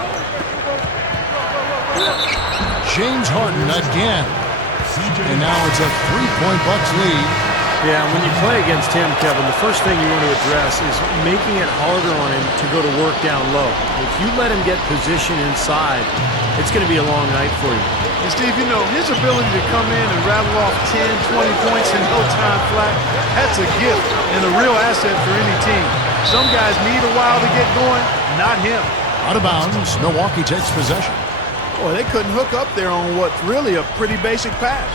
James Harden again. And now it's a 3-point Bucks lead. Yeah, when you play against him, Kevin, the first thing you want to address is making it harder on him to go to work down low. If you let him get position inside, it's going to be a long night for you. And Steve, you know, his ability to come in and rattle off 10, 20 points in no time flat, that's a gift and a real asset for any team. Some guys need a while to get going, not him. Out of bounds, Milwaukee takes possession. Boy, they couldn't hook up there on what's really a pretty basic pass.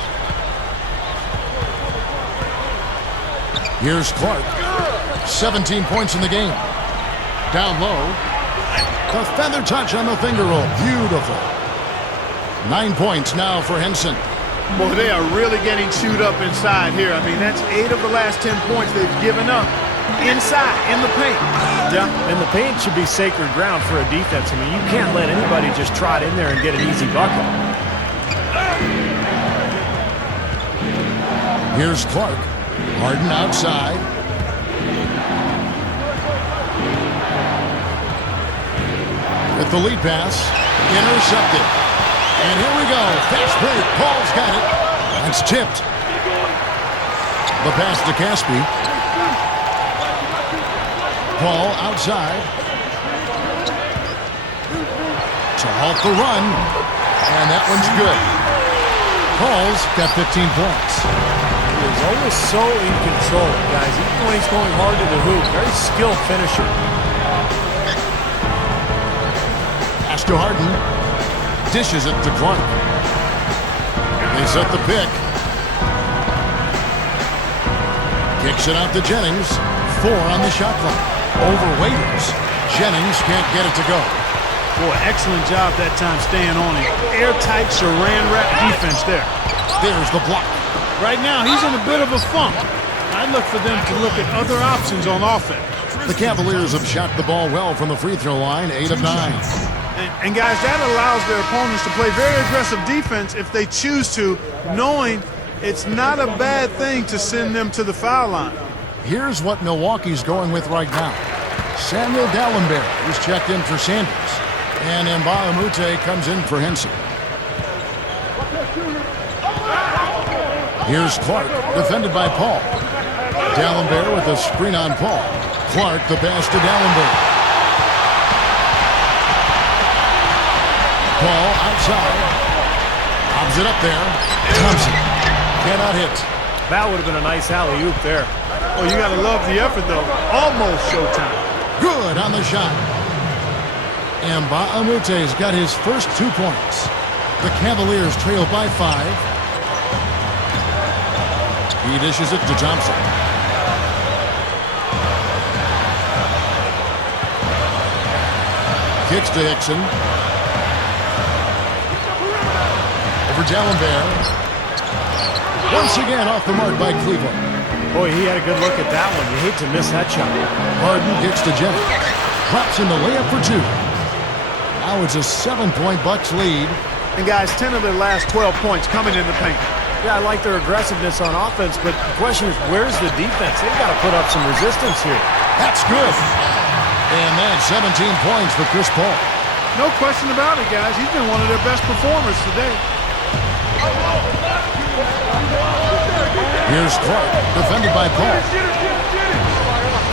Here's Clark. 17 points in the game. Down low. The feather touch on the finger roll. Beautiful. 9 points now for Henson. Boy, they are really getting chewed up inside here. I mean, that's 8 of the last 10 points they've given up inside, in the paint. Yeah, and the paint should be sacred ground for a defense. I mean, you can't let anybody just trot in there and get an easy bucket. Here's Clark. Harden outside. With the lead pass, intercepted. And here we go. Fast break. Paul's got it. It's tipped. The pass to Caspi. Paul outside. To halt the run. And that one's good. Paul's got 15 points. He's always so in control, guys. Even when he's going hard to the hoop. Very skilled finisher. Pass to Harden. Dishes it to Clark. They set the pick. Kicks it out to Jennings. 4 on the shot clock. Over Waiters. Jennings can't get it to go. Boy, excellent job that time staying on him. Airtight saran wrap defense there. There's the block. Right now, he's in a bit of a funk. I'd look for them to look at other options on offense. The Cavaliers have shot the ball well from the free throw line, 8 of 9. And guys, that allows their opponents to play very aggressive defense if they choose to, knowing it's not a bad thing to send them to the foul line. Here's what Milwaukee's going with right now. Samuel Dallenberg is checked in for Sanders. And Nba2K13 comes in for Henson. Here's Clark, defended by Paul. Dallenberg with a screen on Paul. Clark, the pass to Dallenberg. Paul outside. Lobs it up there. Thompson cannot hit. That would have been a nice alley-oop there. Oh, you got to love the effort, though. Almost showtime. Good on the shot. Nba2K13's got his first 2 points. The Cavaliers trail by 5. He dishes it to Thompson. Kicks to Hickson. Over Dallenberg. Once again off the mark by Cleveland. Boy, he had a good look at that one. You hate to miss that shot. Harden kicks to Jennings. Drops in the layup for 2. Now it's a 7-point Bucks lead. And guys, 10 of their last 12 points coming in the paint. Yeah, I like their aggressiveness on offense, but the question is, where's the defense? They've got to put up some resistance here. That's good. And that's 17 points for Chris Paul. No question about it, guys. He's been one of their best performers today. Here's Clark, defended by Paul.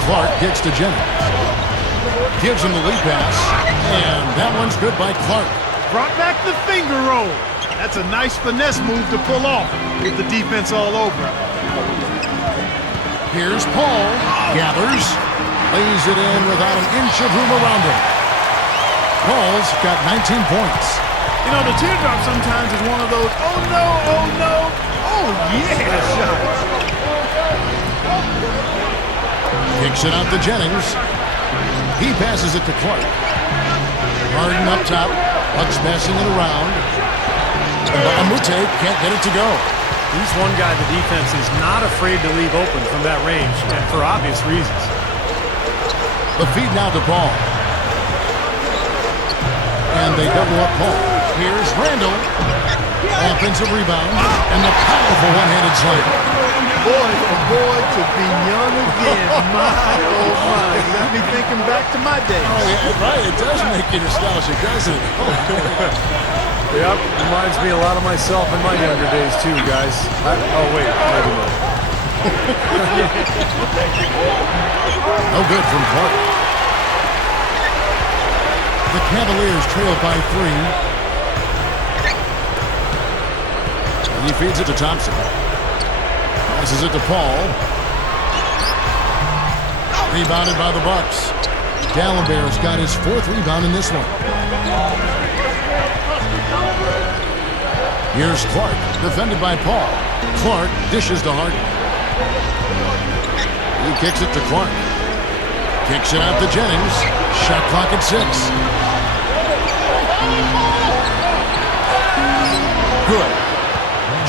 Clark gets to Jennings. Gives him the lead pass, and that one's good by Clark. Brought back the finger roll. That's a nice finesse move to pull off with the defense all over. Here's Paul. Gathers. Lays it in without an inch of room around him. Paul's got 19 points. You know, the teardrop sometimes is one of those, oh no, oh yeah shots. Kicks it out to Jennings. He passes it to Clark. Harden up top. Bucks passing it around. Nba2K13 can't get it to go. He's one guy the defense is not afraid to leave open from that range, and for obvious reasons. The feed now to Paul. And they double up Paul. Here's Randall. Offensive rebound. And the powerful one-handed slam. Boy, oh boy, to be young again. My, oh my. You got me thinking back to my days. Oh, yeah, right. It does make you nostalgic, doesn't it? Yep, reminds me a lot of myself in my younger days too, guys. Oh wait, maybe not. No good from Clark. The Cavaliers trail by 3. He feeds it to Thompson. Passes it to Paul. Rebounded by the Bucks. Dallenberg's got his 4th rebound in this one. Here's Clark, defended by Paul. Clark dishes to Harden. He kicks it to Clark. Kicks it out to Jennings. Shot clock at 6. good.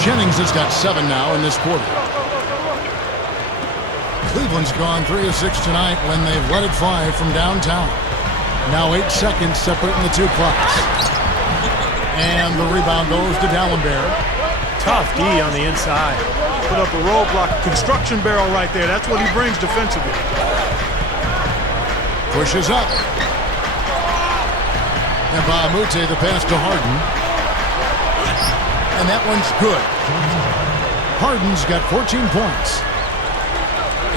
Jennings has got 7 now in this quarter. Cleveland's gone 3 of 6 tonight when they've let it fly from downtown. Now 8 seconds separating the two clocks. And the rebound goes to Dallenberg. Tough D on the inside. Put up a roadblock, construction barrel right there. That's what he brings defensively. Pushes up. Nba2K13 the pass to Harden. And that one's good. Harden's got 14 points.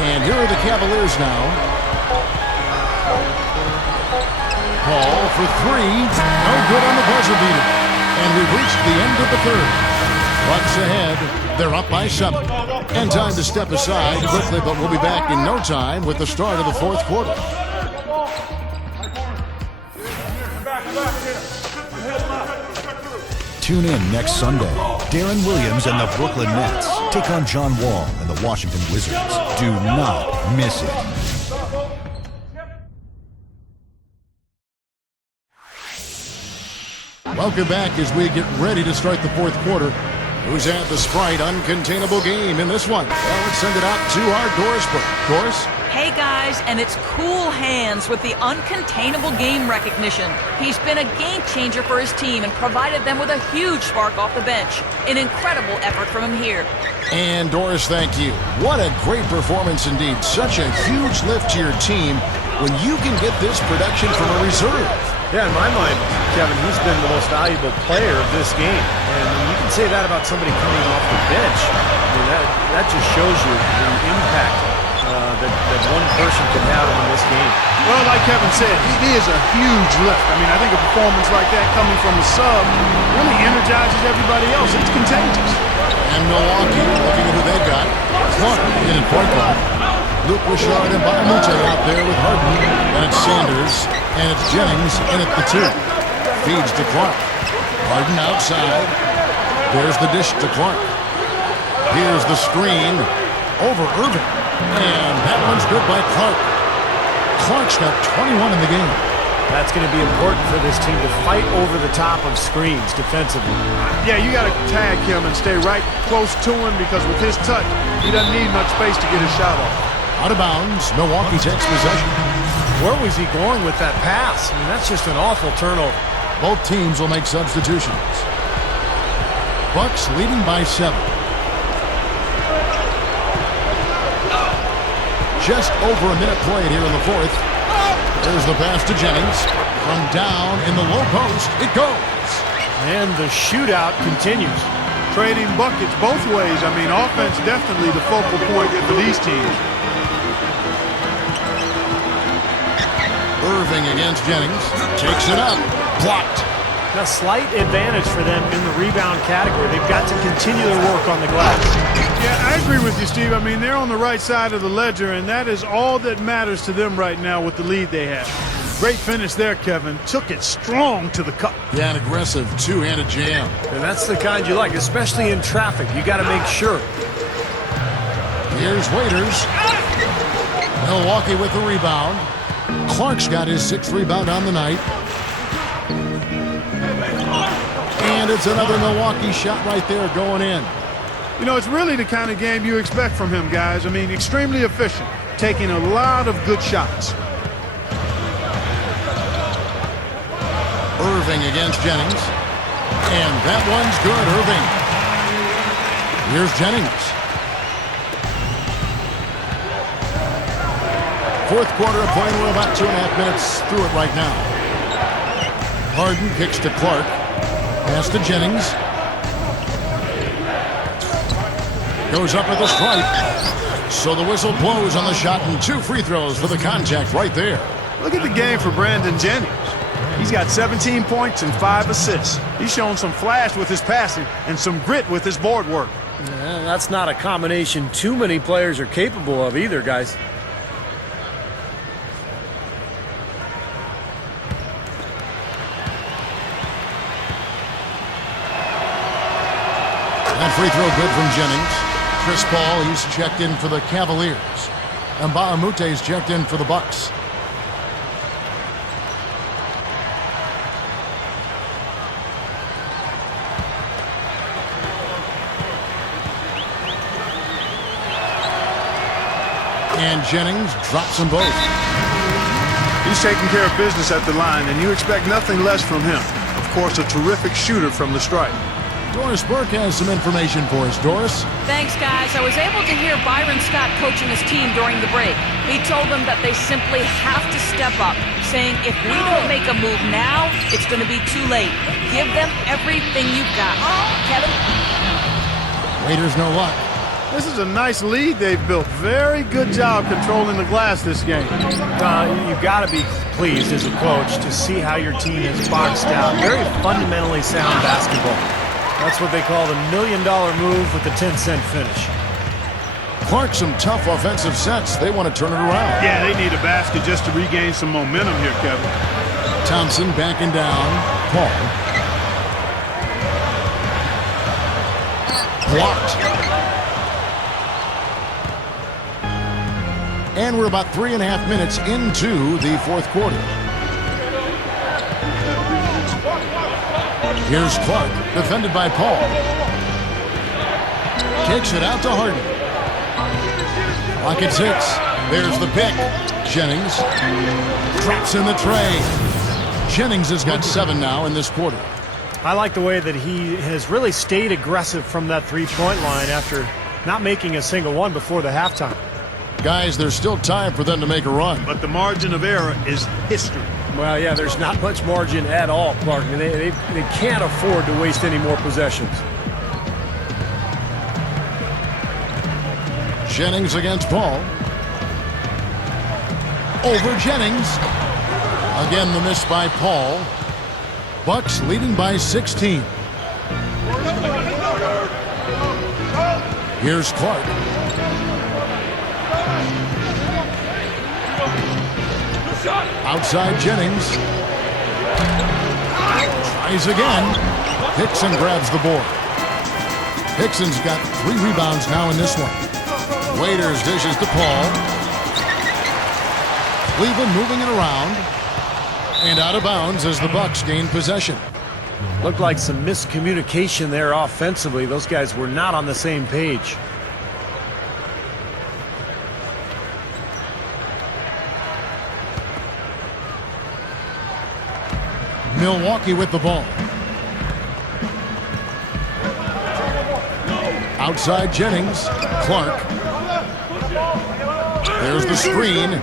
And here are the Cavaliers now. Paul for 3. No good on the buzzer beater. And we've reached the end of the third. Bucks ahead. They're up by 7. And time to step aside quickly, but we'll be back in no time with the start of the fourth quarter. Tune in next Sunday. Darren Williams and the Brooklyn Nets take on John Wall and the Washington Wizards. Do not miss it. Welcome back as we get ready to start the fourth quarter. Who's had the Sprite uncontainable game in this one? Well, let's send it out to our Doris. Doris? Hey guys, and it's Cool Hands with the uncontainable game recognition. He's been a game changer for his team and provided them with a huge spark off the bench. An incredible effort from him here. And Doris, thank you. What a great performance indeed. Such a huge lift to your team when you can get this production from a reserve. Yeah, in my mind, Kevin, he's been the most valuable player of this game. And you can say that about somebody coming off the bench. I mean, that just shows you the impact that one person can have on this game. Well, like Kevin said, it is a huge lift. I mean, I think a performance like that coming from a sub really energizes everybody else. It's contagious. And Milwaukee, looking at who they've got. Clark in at point guard. Luke Richard and BOSH out there with Harden. And it's Sanders. And it's Jennings in at the 2. Feeds to Clark. Harden outside. There's the dish to Clark. Here's the screen over Irving. And that one's good by Clark. Clark's got 21 in the game. That's going to be important for this team to fight over the top of screens defensively. Yeah, you got to tag him and stay right close to him because with his touch, he doesn't need much space to get his shot off. Out of bounds, Milwaukee takes possession. Where was he going with that pass? I mean, that's just an awful turnover. Both teams will make substitutions. Bucks leading by 7. Just over a minute played here in the fourth. There's the pass to Jennings. From down in the low post, it goes. And the shootout continues. Trading buckets both ways. I mean, offense definitely the focal point for these teams. Irving against Jennings. Takes it up. Blocked. A slight advantage for them in the rebound category. They've got to continue their work on the glass. Yeah, I agree with you, Steve. I mean, they're on the right side of the ledger, and that is all that matters to them right now with the lead they have. Great finish there, Kevin. Took it strong to the cup. Yeah, an aggressive two-handed jam. And that's the kind you like, especially in traffic. You got to make sure. Here's Waiters. Milwaukee with the rebound. Clark's got his 6th rebound on the night. And it's another Milwaukee shot right there going in. You know, it's really the kind of game you expect from him, guys. I mean, extremely efficient, taking a lot of good shots. Irving against Jennings. And that one's good, Irving. Here's Jennings. Fourth quarter of play. We're about 2.5 minutes through it right now. Harden kicks to Clark. Pass to Jennings. Goes up with a strike. So the whistle blows on the shot and 2 free throws for the contact right there. Look at the game for Brandon Jennings. He's got 17 points and 5 assists. He's shown some flash with his passing and some grit with his board work. That's not a combination too many players are capable of either, guys. That free throw good from Jennings. Chris Paul, he's checked in for the Cavaliers. And BOSH's checked in for the Bucks. And Jennings drops them both. He's taking care of business at the line, and you expect nothing less from him. Of course, a terrific shooter from the stripe. Doris Burke has some information for us. Doris? Thanks, guys. I was able to hear Byron Scott coaching his team during the break. He told them that they simply have to step up, saying if we don't make a move now, it's going to be too late. Give them everything you've got. Kevin? Raiders no luck. This is a nice lead they've built. Very good job controlling the glass this game. You've got to be pleased as a coach to see how your team is boxed out. Very fundamentally sound basketball. That's what they call the $1 million move with the 10-cent finish. Clark, some tough offensive sets. They want to turn it around. Yeah, they need a basket just to regain some momentum here, Kevin. Thompson backing down. Paul. Blocked. And we're about 3.5 minutes into the fourth quarter. Here's Clark, defended by Paul. Kicks it out to Harden. Clock at 6. There's the pick. Jennings drops in the tray. Jennings has got 7 now in this quarter. I like the way that he has really stayed aggressive from that three-point line after not making a single one before the halftime. Guys, there's still time for them to make a run. But the margin of error is history. Well, yeah, there's not much margin at all, Clark. They can't afford to waste any more possessions. Jennings against Paul. Over Jennings. Again, the miss by Paul. Bucks leading by 16. Here's Clark. Outside Jennings. Tries again. Hickson grabs the board. Hickson's got 3 rebounds now in this one. Waiters dishes to Paul. Cleveland moving it around. And out of bounds as the Bucks gain possession. Looked like some miscommunication there offensively. Those guys were not on the same page. Milwaukee with the ball. Outside Jennings. Clark. There's the screen.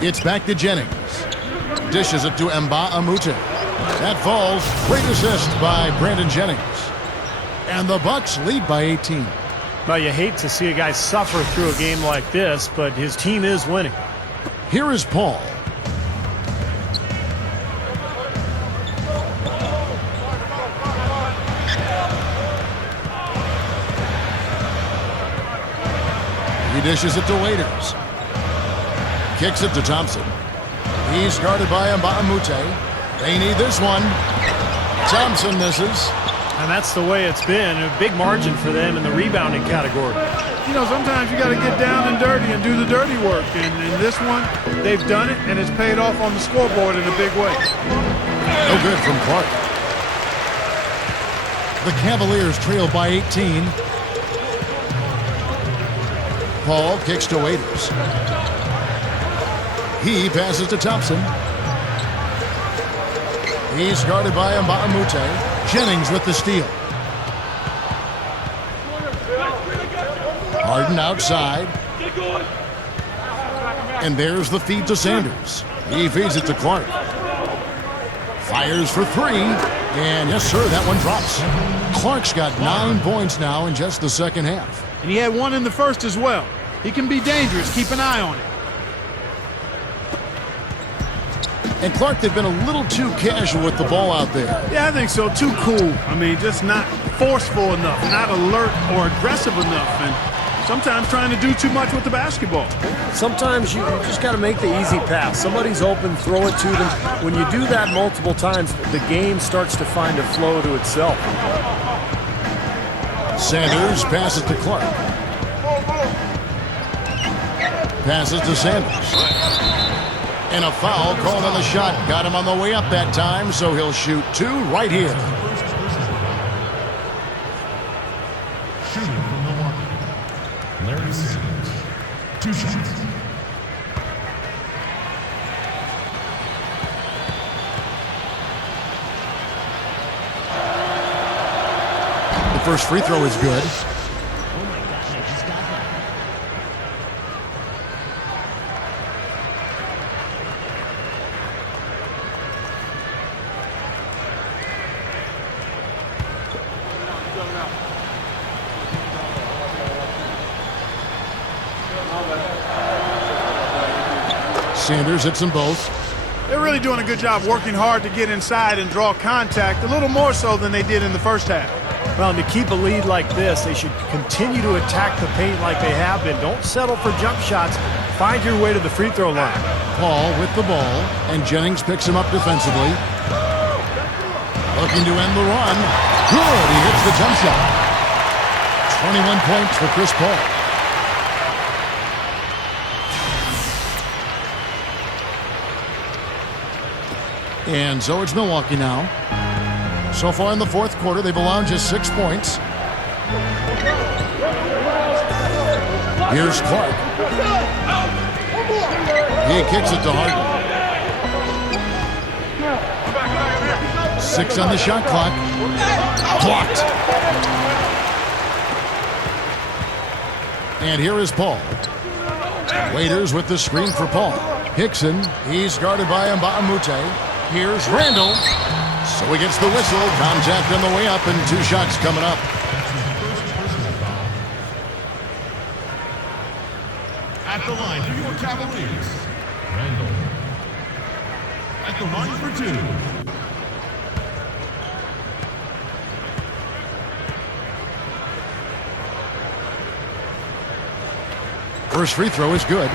It's back to Jennings. Dishes it to Nba2K13. That falls. Great assist by Brandon Jennings. And the Bucks lead by 18. Well, you hate to see a guy suffer through a game like this, but his team is winning. Here is Paul. He dishes it to Waiters. Kicks it to Thompson. He's guarded by Nba2K13. They need this one. Thompson misses. And that's the way it's been. A big margin for them in the rebounding category. You know, sometimes you got to get down and dirty and do the dirty work. And in this one, they've done it, and it's paid off on the scoreboard in a big way. No good from Clark. The Cavaliers trail by 18. Paul kicks to Waiters. He passes to Thompson. He's guarded by Nba2K13. Jennings with the steal. Harden outside. And there's the feed to Sanders. He feeds it to Clark. Fires for 3. And yes, sir, that one drops. Clark's got 9 points now in just the second half. And he had 1 in the first as well. He can be dangerous. Keep an eye on it. And Clark, they've been a little too casual with the ball out there. Yeah, I think so. Too cool. I mean, just not forceful enough, not alert or aggressive enough, and sometimes trying to do too much with the basketball. Sometimes you just got to make the easy pass. Somebody's open, throw it to them. When you do that multiple times, the game starts to find a flow to itself. Sanders passes to Clark. Passes to Sanders. And a foul called on the shot. Got him on the way up that time, so he'll shoot 2 right here. Shooting from Milwaukee, Larry Sanders. 2 shots. The first free throw is good. Oh my gosh, I just got that. Sanders hits them both. They're really doing a good job working hard to get inside and draw contact, a little more so than they did in the first half. Well, and to keep a lead like this, they should continue to attack the paint like they have been. Don't settle for jump shots. Find your way to the free throw line. Paul with the ball, and Jennings picks him up defensively. Looking to end the run. Good, he hits the jump shot. 21 points for Chris Paul. And so it's Milwaukee now. So far in the fourth quarter, they've allowed just 6 points. Here's Clark. He kicks it to Harden. 6 on the shot clock. Blocked. And here is Paul. Waiters with the screen for Paul. Hickson, he's guarded by Nba2K13. Here's Randall. So he gets the whistle. Contact on the way up, and 2 shots coming up. At the line, New York Cavaliers. Randall. At the line for 2. First free throw is good.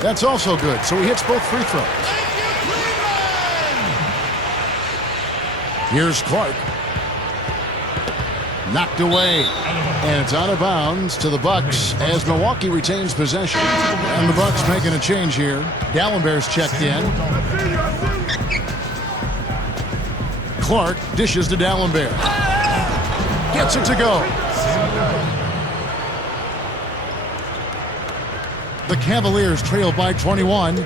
That's also good, so he hits both free throws. Here's Clark. Knocked away. And it's out of bounds to the Bucks as Milwaukee retains possession. And the Bucks making a change here. Dallenberg's checked in. Clark dishes to Dallenberg. Gets it to go. The Cavaliers trail by 21.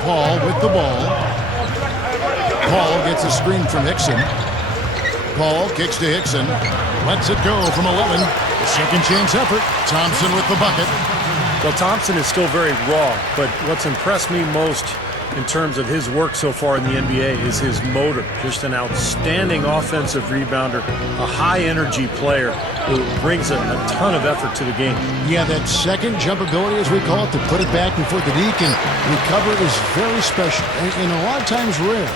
Paul with the ball. Paul gets a screen from Hickson. Paul kicks to Hickson. Lets it go from 11. The second chance effort. Thompson with the bucket. Well, Thompson is still very raw, but what's impressed me most in terms of his work so far in the NBA is his motor. Just an outstanding offensive rebounder, a high-energy player who brings a ton of effort to the game. Yeah, that second jump ability, as we call it, to put it back before the deke and recover is very special and a lot of times rare.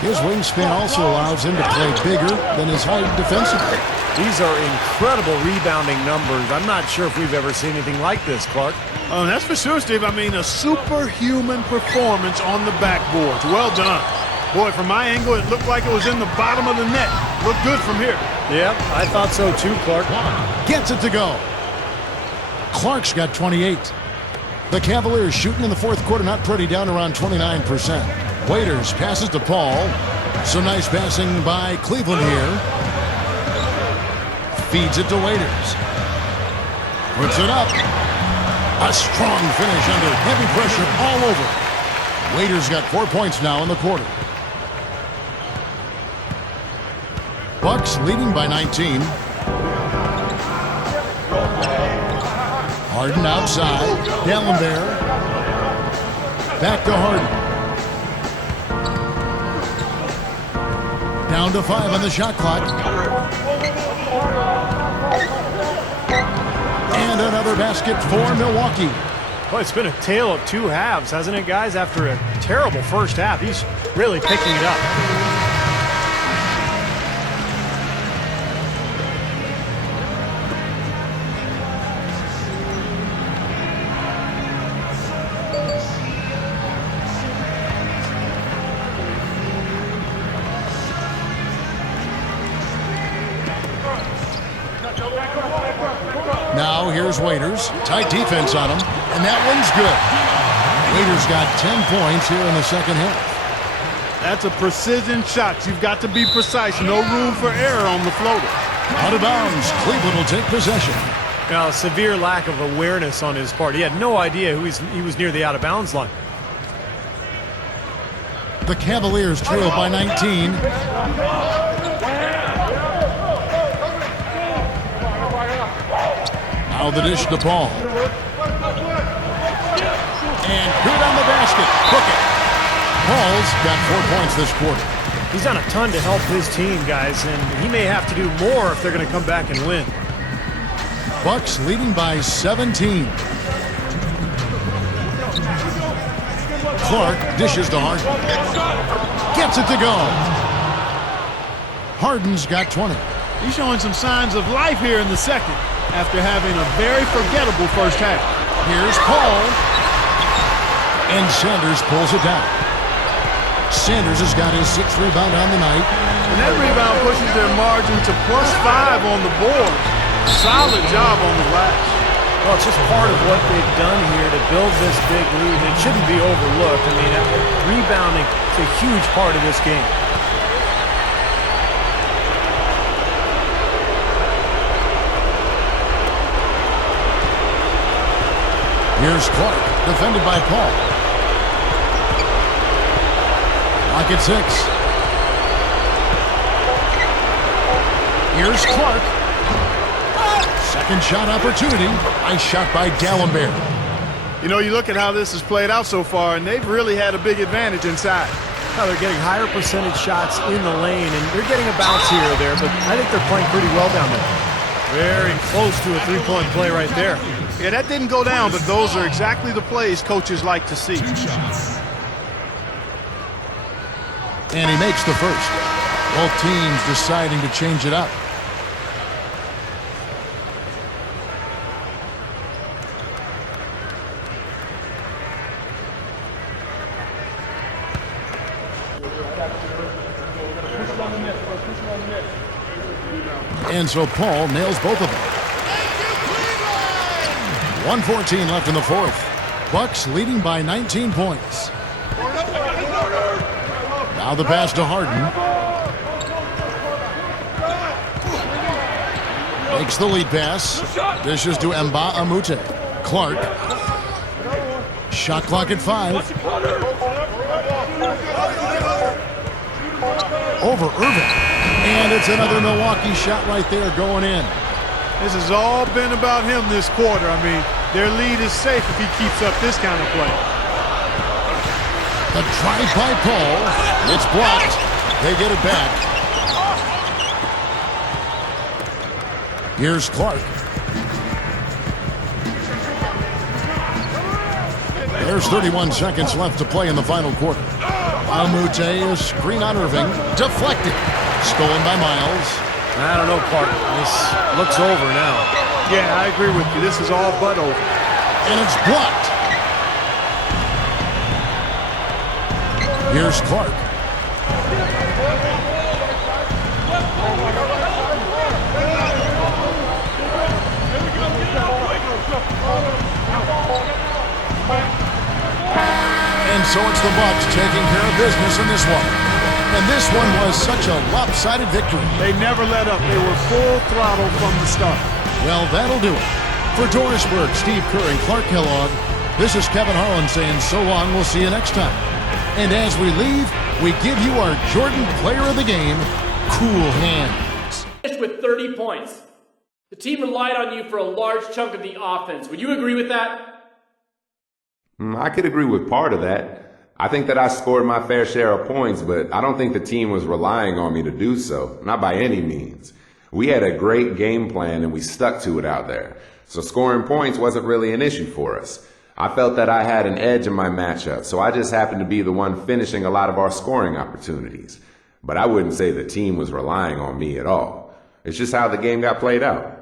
His wingspan also allows him to play bigger than his height defensively. These are incredible rebounding numbers. I'm not sure if we've ever seen anything like this, Clark. Oh, that's for sure, Steve. I mean, a superhuman performance on the backboards. Well done. Boy, from my angle, it looked like it was in the bottom of the net. Looked good from here. Yeah, I thought so too, Clark. Gets it to go. Clark's got 28. The Cavaliers shooting in the fourth quarter, not pretty, down around 29%. Waiters passes to Paul. Some nice passing by Cleveland here. Feeds it to Waiters. Puts it up. A strong finish under heavy pressure all over. Waiters got 4 points now in the quarter. Bucks leading by 19. Harden outside. Dallenberg. Back to Harden. Down to 5 on the shot clock. And another basket for Milwaukee. Well, it's been a tale of 2 halves, hasn't it, guys? After a terrible first half, he's really picking it up. Now here's Waiters. Tight defense on him. And that one's good. Waiters got 10 points here in the second half. That's a precision shot. You've got to be precise. No room for error on the floater. Out of bounds. Cleveland will take possession. Now, a severe lack of awareness on his part. He had no idea he was near the out-of-bounds line. The Cavaliers trail by 19. Now the dish to Paul. And good on the basket. Cook it. Paul's got 4 points this quarter. He's done a ton to help his team, guys, and he may have to do more if they're going to come back and win. Bucks leading by 17. Clark dishes to Harden. Gets it to go. Harden's got 20. He's showing some signs of life here in the second after having a very forgettable first half. Here's Paul. And Sanders pulls it down. Sanders has got his 6th rebound on the night. And that rebound pushes their margin to +5 on the board. Solid job on the glass. Well, it's just part of what they've done here to build this big lead. It shouldn't be overlooked. I mean, rebounding is a huge part of this game. Here's Clark, defended by Paul. Lock at 6. Here's Clark. Second shot opportunity. Nice shot by Dallenberg. You know, you look at how this has played out so far, and they've really had a big advantage inside. Now they're getting higher percentage shots in the lane, and they're getting a bounce here or there, but I think they're playing pretty well down there. Very close to a three-point play right there. Yeah, that didn't go down, but those are exactly the plays coaches like to see. And he makes the first. Both teams deciding to change it up. And so Paul nails both of them. 1:14 left in the fourth. Bucks leading by 19 points. Now the pass to Harden. Makes the lead pass. Dishes to Nba2K13. Clark. Shot clock at 5. Over Irving. And it's another Milwaukee shot right there going in. This has all been about him this quarter. I mean, their lead is safe if he keeps up this kind of play. The drive by Paul. It's blocked. They get it back. Here's Clark. There's 31 seconds left to play in the final quarter. Amute is screen on Irving. Deflected. Stolen by Miles. I don't know, Clark. This looks over now. Yeah, I agree with you. This is all but over. And it's blocked. Here's Clark. And so it's the Bucks taking care of business in this one. And this one was such a lopsided victory. They never let up. They were full throttle from the start. Well, that'll do it. For Doris Burke, Steve Kerr, and Clark Kellogg, this is Kevin Harlan saying so long. We'll see you next time. And as we leave, we give you our Jordan Player of the Game, Cool Hands. With 30 points. The team relied on you for a large chunk of the offense. Would you agree with that? I could agree with part of that. I think that I scored my fair share of points, but I don't think the team was relying on me to do so. Not by any means. We had a great game plan and we stuck to it out there. So scoring points wasn't really an issue for us. I felt that I had an edge in my matchup, so I just happened to be the one finishing a lot of our scoring opportunities. But I wouldn't say the team was relying on me at all. It's just how the game got played out.